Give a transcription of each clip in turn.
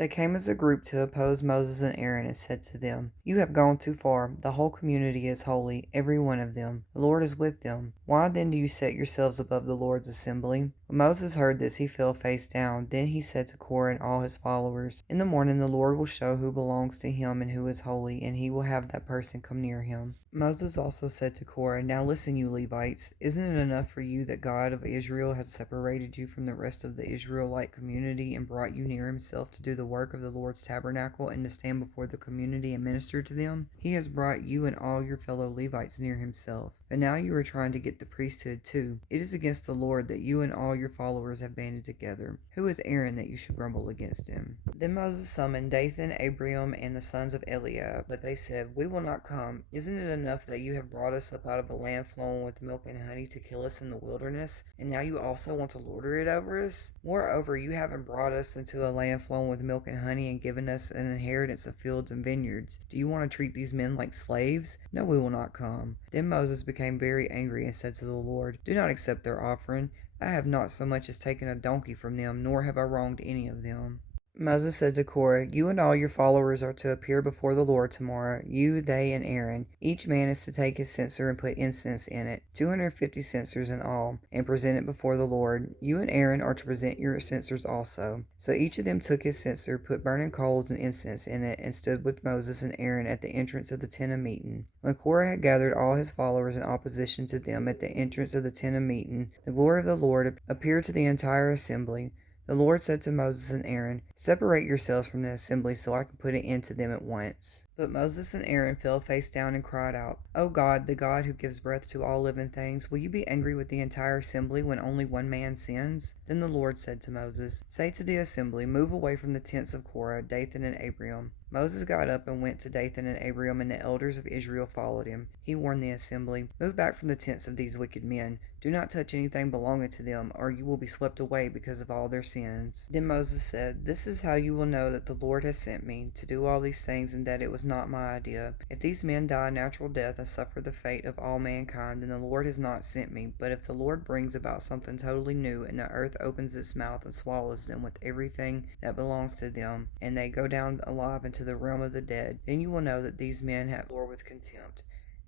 They came as a group to oppose Moses and Aaron and said to them, "You have gone too far. The whole community is holy, every one of them. The Lord is with them. Why then do you set yourselves above the Lord's assembly?" When Moses heard this, he fell face down. Then he said to Korah and all his followers, "In the morning the Lord will show who belongs to him and who is holy, and he will have that person come near him." Moses also said to Korah, "Now listen, you Levites. Isn't it enough for you that God of Israel has separated you from the rest of the Israelite community and brought you near himself to do the work of the Lord's tabernacle and to stand before the community and minister to them? He has brought you and all your fellow Levites near himself. But now you are trying to get the priesthood too. It is against the Lord that you and all your followers have banded together. Who is Aaron that you should grumble against him?" Then Moses summoned Dathan, Abriam, and the sons of Eliab, but they said, "We will not come. Isn't it enough that you have brought us up out of a land flowing with milk and honey to kill us in the wilderness, and now you also want to lord it over us? Moreover, you haven't brought us into a land flowing with milk and honey and given us an inheritance of fields and vineyards. Do you want to treat these men like slaves? No, we will not come." Then Moses became very angry and said to the Lord, "Do not accept their offering. I have not so much as taken a donkey from them, nor have I wronged any of them." Moses said to Korah, "You and all your followers are to appear before the Lord tomorrow, you, they, and Aaron. Each man is to take his censer and put incense in it, 250 censers in all, and present it before the Lord. You and Aaron are to present your censers also." So each of them took his censer, put burning coals and incense in it, and stood with Moses and Aaron at the entrance of the tent of meeting. When Korah had gathered all his followers in opposition to them at the entrance of the tent of meeting, the glory of the Lord appeared to the entire assembly. The Lord said to Moses and Aaron, "Separate yourselves from the assembly so I can put an end to them at once." But Moses and Aaron fell face down and cried out, "O God, the God who gives breath to all living things, will you be angry with the entire assembly when only one man sins?" Then the Lord said to Moses, "Say to the assembly, move away from the tents of Korah, Dathan, and Abriam." Moses got up and went to Dathan and Abriam, and the elders of Israel followed him. He warned the assembly, "Move back from the tents of these wicked men. Do not touch anything belonging to them, or you will be swept away because of all their sins." Then Moses said, "This is how you will know that the Lord has sent me to do all these things, and that it was not my idea. If these men die a natural death and suffer the fate of all mankind, then the Lord has not sent me. But if the Lord brings about something totally new, and the earth opens its mouth and swallows them with everything that belongs to them, and they go down alive into the realm of the dead, then you will know that these men have the Lord with contempt."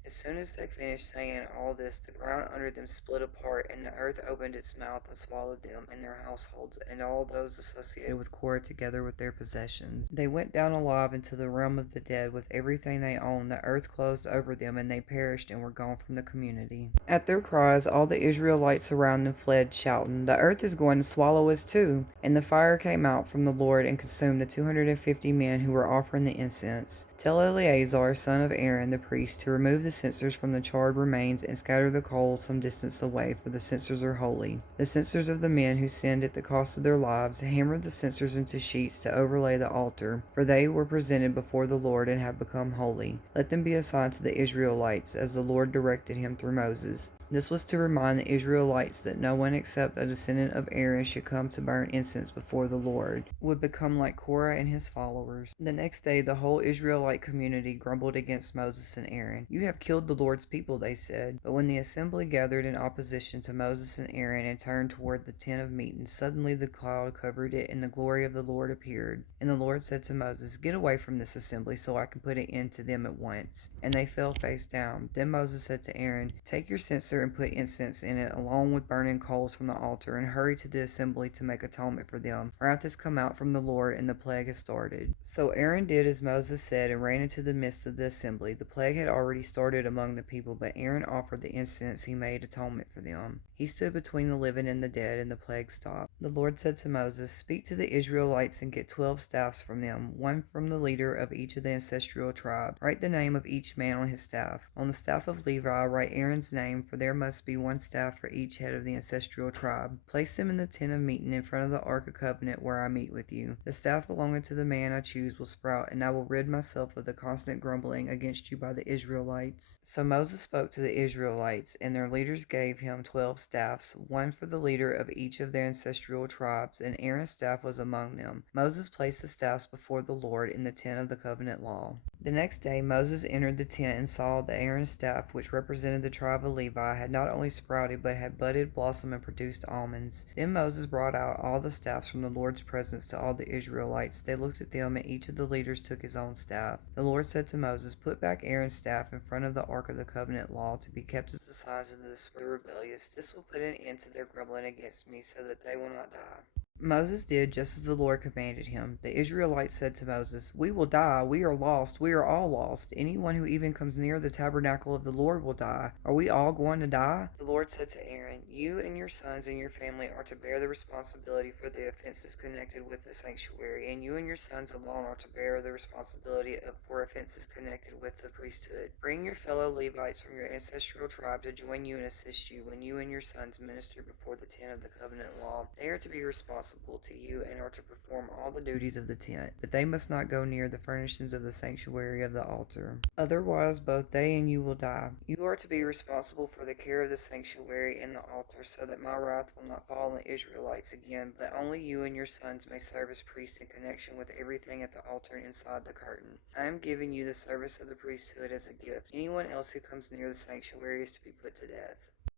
As soon as they finished saying all this, the ground under them split apart, and the earth opened its mouth and swallowed them and their households, and all those associated with Korah together with their possessions. They went down alive into the realm of the dead with everything they owned. The earth closed over them, and they perished and were gone from the community. At their cries, all the Israelites around them fled, shouting, "The earth is going to swallow us too!" And the fire came out from the Lord and consumed the 250 men who were offering the incense. "Tell Eleazar, son of Aaron the priest, to remove the censers from the charred remains and scatter the coals some distance away, for the censers are holy." The censers of the men who sinned at the cost of their lives hammered the censers into sheets to overlay the altar, for they were presented before the Lord and have become holy. Let them be assigned to the Israelites, as the Lord directed him through Moses. This was to remind the Israelites that no one except a descendant of Aaron should come to burn incense before the Lord, would become like Korah and his followers. The next day the whole Israelite community grumbled against Moses and Aaron. "You have killed the Lord's people," they said. But when the assembly gathered in opposition to Moses and Aaron and turned toward the tent of meeting, suddenly the cloud covered it, and the glory of the Lord appeared. And the Lord said to Moses, "Get away from this assembly so I can put an end to them at once." And they fell face down. Then Moses said to Aaron, "Take your censer and put incense in it, along with burning coals from the altar, and hurry to the assembly to make atonement for them. Wrath has come out from the Lord, and the plague has started." So Aaron did as Moses said and ran into the midst of the assembly. The plague had already started among the people, but Aaron offered the incense. He made atonement for them. He stood between the living and the dead, and the plague stopped. The Lord said to Moses, "Speak to the Israelites and get 12 staffs from them, one from the leader of each of the ancestral tribe. Write the name of each man on his staff. On the staff of Levi, write Aaron's name, for there must be one staff for each head of the ancestral tribe. Place them in the tent of meeting in front of the ark of covenant where I meet with you. The staff belonging to the man I choose will sprout, and I will rid myself of the constant grumbling against you by the Israelites." So Moses spoke to the Israelites, and their leaders gave him 12 staffs, one for the leader of each of their ancestral tribes, and Aaron's staff was among them. Moses placed the staffs before the Lord in the tent of the covenant law. The next day Moses entered the tent and saw that Aaron's staff, which represented the tribe of Levi, had not only sprouted but had budded, blossomed, and produced almonds. Then Moses brought out all the staffs from the Lord's presence to all the Israelites. They looked at them, and each of the leaders took his own staff. The Lord said to Moses, "Put back Aaron's staff in front of the ark of the covenant law to be kept as a sign to the rebellious. This will put an end to their grumbling against me, so that they will not die." Moses did just as the Lord commanded him. The Israelites said to Moses, "We will die. We are lost. We are all lost. Anyone who even comes near the tabernacle of the Lord will die. Are we all going to die?" The Lord said to Aaron, "You and your sons and your family are to bear the responsibility for the offenses connected with the sanctuary, and you and your sons alone are to bear the responsibility for offenses connected with the priesthood. Bring your fellow Levites from your ancestral tribe to join you and assist you when you and your sons minister before the tent of the covenant law. They are to be responsible to you and are to perform all the duties of the tent, but they must not go near the furnishings of the sanctuary of the altar. Otherwise, both they and you will die. You are to be responsible for the care of the sanctuary and the altar, so that my wrath will not fall on the Israelites again, but only you and your sons may serve as priests in connection with everything at the altar and inside the curtain. I am giving you the service of the priesthood as a gift. Anyone else who comes near the sanctuary is to be put to death."